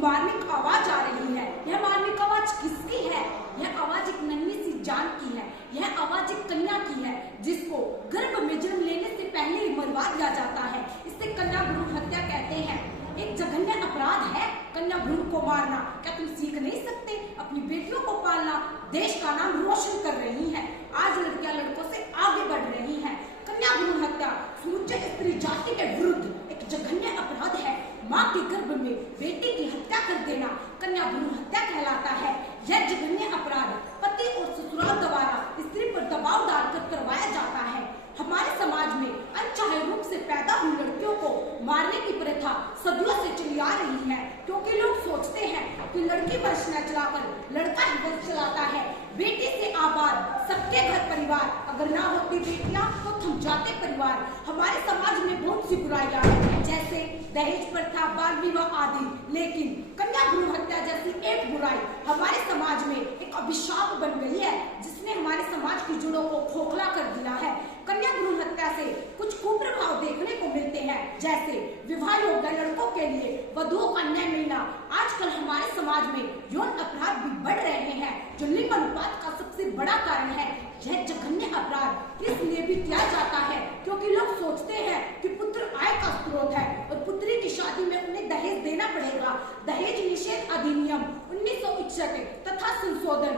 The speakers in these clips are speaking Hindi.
मार्मिक आवाज आ रही है। यह मार्मिक आवाज किसकी है? यह आवाज एक नन्ही सी जान की है। यह आवाज एक कन्या की है जिसको गर्भ में जन्म लेने से पहले ही मरवा दिया जाता है। इसे कन्या भ्रूण हत्या कहते हैं। एक जघन्य अपराध है कन्या भ्रूण को मारना। क्या तुम सीख नहीं सकते? अपनी बेटियों को पालना देश का नाम रोशन कर रही है। आज लड़कियां लड़कों से आगे बढ़ रही हैं। कन्या भ्रूण हत्या समूचे स्त्री जाति के विरुद्ध एक जघन्य अपराध है। माँ के गर्भ में बेटी की हत्या कर देना कन्या भ्रूण हत्या कहलाता है। यह जघन्य अपराध पति और ससुराल द्वारा स्त्री पर दबाव डालकर करवाया जाता है। हमारे समाज में अनचाहे रूप से पैदा हुई लड़कियों को मारने की प्रथा सदियों से चली आ रही है, क्योंकि लोग सोचते हैं कि लड़की वंश न चलाकर लड़का ही वंश चलाता है। बेटी से आबाद सबके घर परिवार, अगर ना होती बेटियां तो थम जाते परिवार। हमारे समाज में बहुत सी बुराइयां हैं, जैसे दहेज प्रथा, बाल विवाह आदि, लेकिन कन्या भ्रूण हत्या जैसी एक बुराई हमारे समाज में एक अभिशाप बन गई है, जिसने हमारे समाज की जड़ों को खोखला कर दिया है। कन्या भ्रूण हत्या से कुछ कुप्रभाव देखने को मिलते हैं, जैसे विवाह योग्य लड़कों के लिए वधुओं का न्याय मिलना। आजकल हमारे समाज में यौन अपराध भी बढ़ रहे हैं, जो लिंग अनुपात का सबसे बड़ा कारण है। यह जघन्य अपराध इसलिए भी किया जाता है क्योंकि लोग सोचते हैं कि पुत्र आय का स्रोत है और पुत्री की शादी में उन्हें दहेज देना पड़ेगा। दहेज निषेध अधिनियम 1961 तथा संशोधन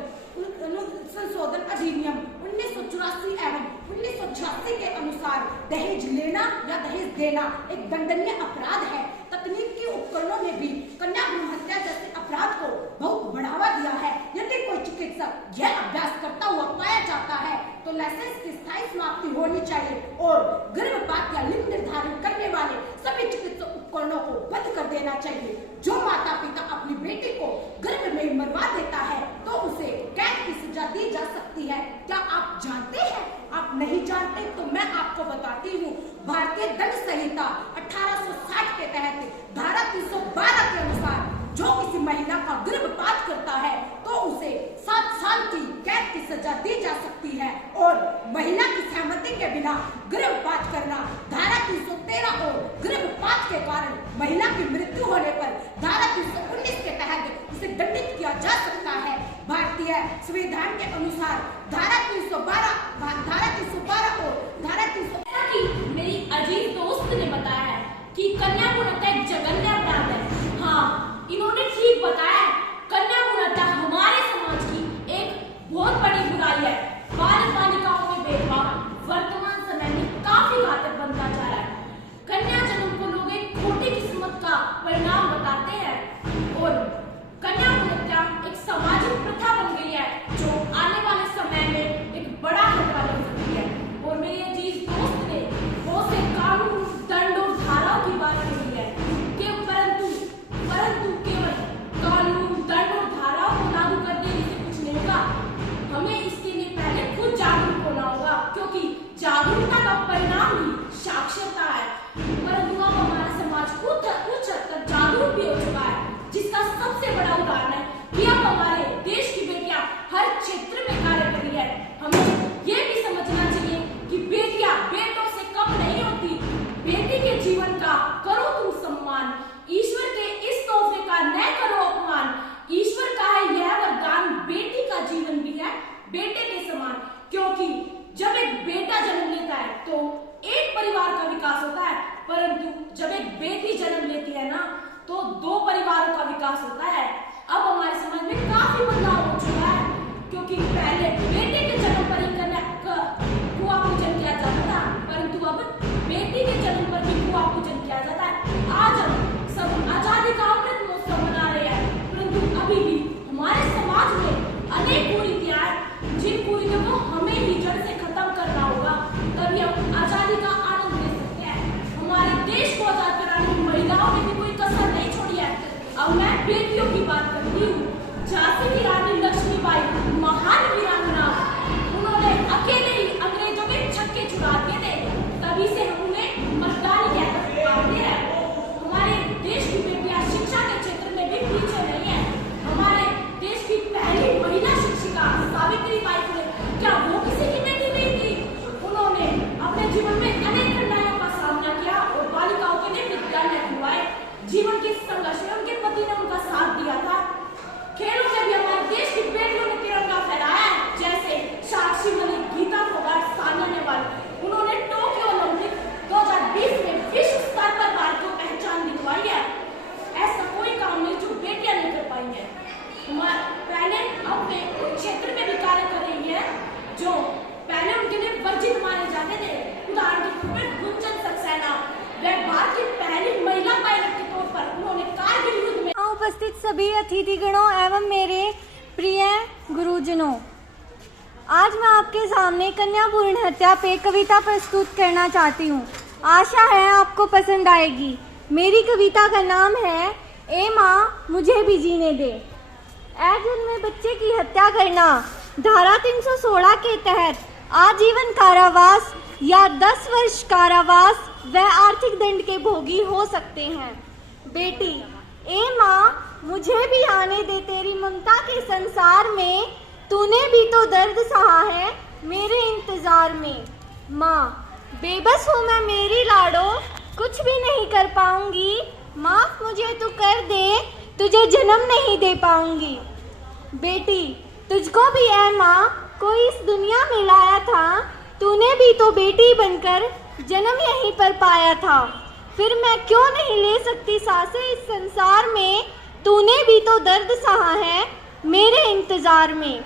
अधिनियम 1984 एवं 1986 के अनुसार दहेज लेना या दहेज देना एक दंडनीय अपराध है। तकनीकी उपकरणों ने भी कन्या भ्रूण हत्या जैसे अपराध को बहुत बढ़ावा दिया है। यदि कोई चिकित्सक यह अभ्यास करता हुआ पाया जाता है तो लाइसेंस की स्थायी समाप्ति होनी चाहिए और गर्भपात या लिंग निर्धारण करने वाले सभी चिकित्सा उपकरणों को बंद कर देना चाहिए। जो माता पिता अपनी बेटी को गर्भ में मरवा देता है तो उसे कैद की सजा दी जा सकती है। क्या आप जानते हैं? आप नहीं जानते तो मैं आपको बताती हूँ। भारतीय दंड संहिता 1860 के तहत धारा 312 के अनुसार जो किसी महिला का गर्भपात करता है तो उसे 7 साल की कैद की सजा दी जा सकती है और महिला की सहमति के बिना गर्भपात करना धारा 313 और गर्भपात के कारण महिला की मृत्यु होने पर धारा 319 के तहत उसे दंडित किया जा सकता है। भारतीय संविधान के अनुसार धारा 312 और धारा 300 की मेरी अजीज दोस्त ने बताया है कि कन्या भ्रूण हत्या एक जघन्य अपराध है। हाँ, इन्होंने ठीक बताया है। कन्या भ्रूण हत्या हमारे समाज की एक बहुत बड़ी बुराई है। बाल बालिकाओं में भेदभाव वर्तमान समय में काफी घातक बनता जा रहा है। कन्या जन्म को लोग एक खोटी किस्मत का परिणाम बताते हैं और कन्या भ्रूण हत्या एक सामाजिक प्रथा बन गई है जो आने वाले समय में एक बड़ा खतरा बन सकती है। और मेरी अजीज दोस्त ने बहुत से कानून, दंड और धाराओं की बात कही है कि परंतु केवल कानून, दंड और धाराओं को लागू कर देने से कुछ नहीं होगा। हमें इसके लिए पहले खुद जागरूक होना होगा, क्योंकि जागरूकता का परिणाम ही साक्षरता है। परंतु अब हमारा समाज उच्च हद तक जागरूक भी हो चुका है, जिसका सबसे बड़ा उदाहरण है कि अब हमारे देश की बेटियां हर क्षेत्र में कार्य कर रही है। हमें ये भी समझना चाहिए कि बेटियां बेटों से कम नहीं होती। बेटी के जीवन का करो तुम सम्मान, ईश्वर के इस तोहफे का न करो अपमान। ईश्वर का है यह वरदान, बेटी का जीवन भी है बेटे के समान। क्योंकि जब एक बेटा जन्म लेता है तो एक परिवार का विकास होता है, परंतु जब एक बेटी जन्म लेती है ना तो 2 परिवारों का विकास होता है। अब हमारे समाज में काफी बदलाव हो चुका है, क्योंकि पहले बेटे के जन्म पर ही कुआ पूजन किया जाता था, परंतु अब बेटी के जन्म पर भी कुआ पूजन किया जाता है। आज हम सब आजादी का अमृत महोत्सव मना रहे हैं, परंतु अभी भी हमारे समाज में अनेक कुरीतियां हैं, जिन कुरीतियों को हमें ही जड़ से खत्म करना होगा, तभी हम आजादी का आनंद ले सकते हैं। हमारे देश को आजाद कराने में महिलाओं ने भी कोई कसर नहीं छोड़ी है। अब मैं बेटियों की बात करती हूँ। झांसी की रानी लक्ष्मीबाई महान वीरांगना, उन्होंने अकेले ही अंग्रेजों के छक्के छुड़ा दिए थे, तभी से हम उन्हें मर्दानी कहकर पुकारते हैं। हमारे देश की बेटियां शिक्षा के क्षेत्र में भी पीछे नहीं है। हमारे देश की पहली महिला शिक्षिका सावित्रीबाई फुले, क्या वो किसी की बेटी नहीं थी? उन्होंने अपने जीवन में अनेक कठिनाइयों का सामना किया और बालिकाओं के लिए विद्यालय खुलवाए। जीवन के संघर्ष में उनके पति ने उनका उन्होंने कारगिल युद्ध में उपस्थित सभी अतिथिगणों एवं मेरे प्रिय गुरुजनों, आज मैं आपके सामने कन्या भ्रूण हत्या पे कविता प्रस्तुत करना चाहती हूँ। आशा है आपको पसंद आएगी। मेरी कविता का नाम है ए माँ मुझे भी जीने दे। जन्मे बच्चे की हत्या करना धारा 316 के तहत आजीवन कारावास या 10 वर्ष कारावास व आर्थिक दंड के भोगी हो सकते हैं। बेटी ए माँ मुझे भी आने दे तेरी ममता के संसार में, तूने भी तो दर्द सहा है मेरे इंतजार में। माँ बेबस हूँ मैं मेरी लाडो, कुछ भी नहीं कर पाऊंगी, माफ मुझे तू कर दे, तुझे जन्म नहीं दे पाऊंगी। बेटी तुझको भी ऐ माँ कोई इस दुनिया में लाया था, तूने भी तो बेटी बनकर जन्म यहीं पर पाया था, फिर मैं क्यों नहीं ले सकती सांसें इस संसार में, तूने भी तो दर्द सहा है मेरे इंतजार में।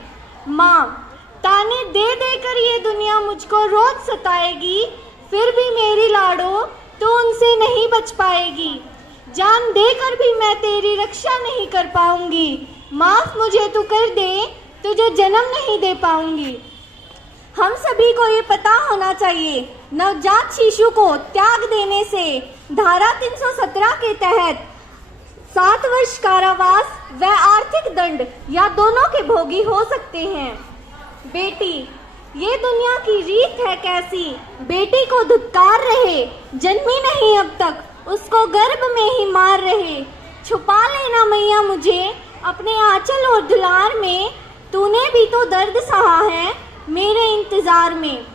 माँ ताने दे दे कर ये दुनिया मुझको रोज सताएगी, फिर भी मेरी लाडो तू उनसे नहीं बच पाएगी, जान देकर भी मैं तेरी रक्षा नहीं कर पाऊंगी, माफ मुझे तू कर दे, तुझे जन्म नहीं दे पाऊंगी। हम सभी को ये पता होना चाहिए, नवजात शिशु को त्याग देने से धारा 317 के तहत 7 वर्ष कारावास व आर्थिक दंड या दोनों के भोगी हो सकते हैं। बेटी ये दुनिया की रीत है कैसी, बेटी को धिक्कार रहे, जन्मी नहीं अब तक उसको गर्भ में ही मार रहे, छुपा लेना मैया मुझे अपने आंचल और दुलार में, तूने भी तो दर्द सहा है मेरे इंतजार में।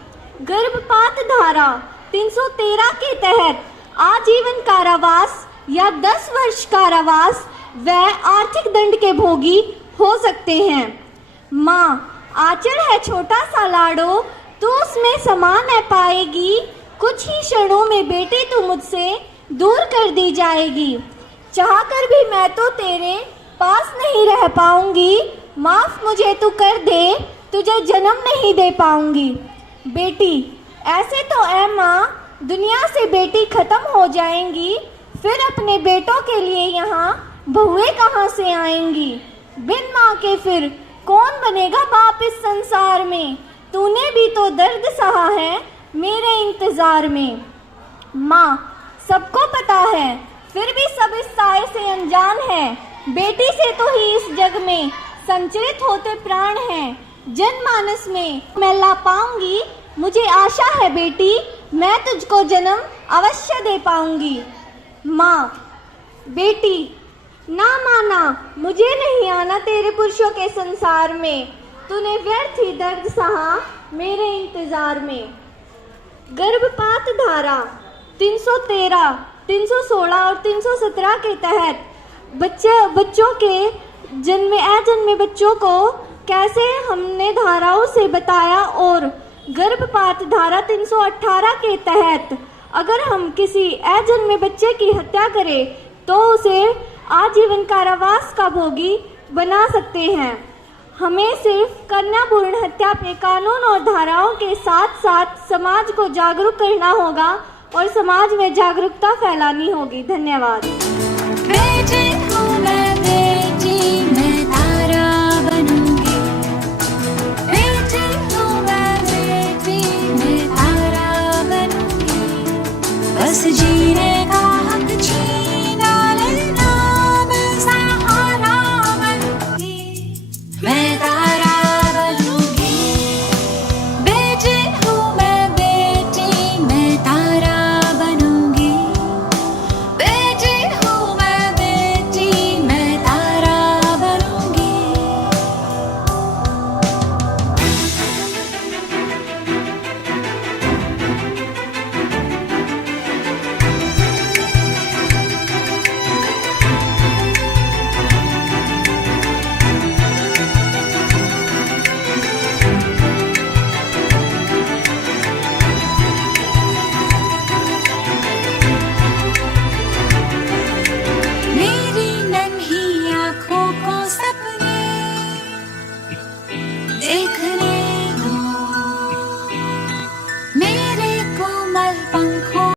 गर्भपात धारा 313 के तहत आजीवन कारावास या 10 वर्ष कारावास व आर्थिक दंड के भोगी हो सकते हैं। माँ आंचल है छोटा सा लाडो, तू उसमें समा न पाएगी, कुछ ही क्षणों में बेटी तू मुझसे दूर कर दी जाएगी, चाहकर भी मैं तो तेरे पास नहीं रह पाऊंगी, माफ मुझे तू कर दे, तुझे जन्म नहीं दे पाऊंगी। बेटी ऐसे तो ऐ माँ दुनिया से बेटी खत्म हो जाएंगी, फिर अपने बेटों के लिए यहाँ बहुएं कहाँ से आएंगी, बिन माँ के फिर कौन बनेगा बाप इस संसार में, तूने भी तो दर्द सहा है मेरे इंतजार में। माँ सबको पता है फिर भी सब इस साए से अनजान है, बेटी से तो ही इस जग में संचरित होते प्राण हैं, जनमानस में मैं ला पाऊंगी, मुझे आशा है बेटी मैं तुझको जन्म अवश्य दे पाऊंगी। माँ बेटी ना माना मुझे नहीं आना तेरे पुरुषों के संसार में, तूने व्यर्थ ही दर्द सहा मेरे इंतजार में। गर्भपात धारा 313, 316 और 317 के तहत बच्चों के अजन्मे बच्चों को कैसे हमने धाराओं से बताया, और गर्भपात धारा 318 के तहत अगर हम किसी अजन्मे बच्चे की हत्या करें तो उसे आजीवन कारावास का भोगी बना सकते हैं। हमें सिर्फ कन्या भ्रूण हत्या पे कानून और धाराओं के साथ साथ समाज को जागरूक करना होगा और समाज में जागरूकता फैलानी होगी। धन्यवाद। बेटी हूँ मैं, बेटी मैं तारा बनूंगी, बेटी हूँ मैं, बेटी मैं तारा बनूंगी, बस जीने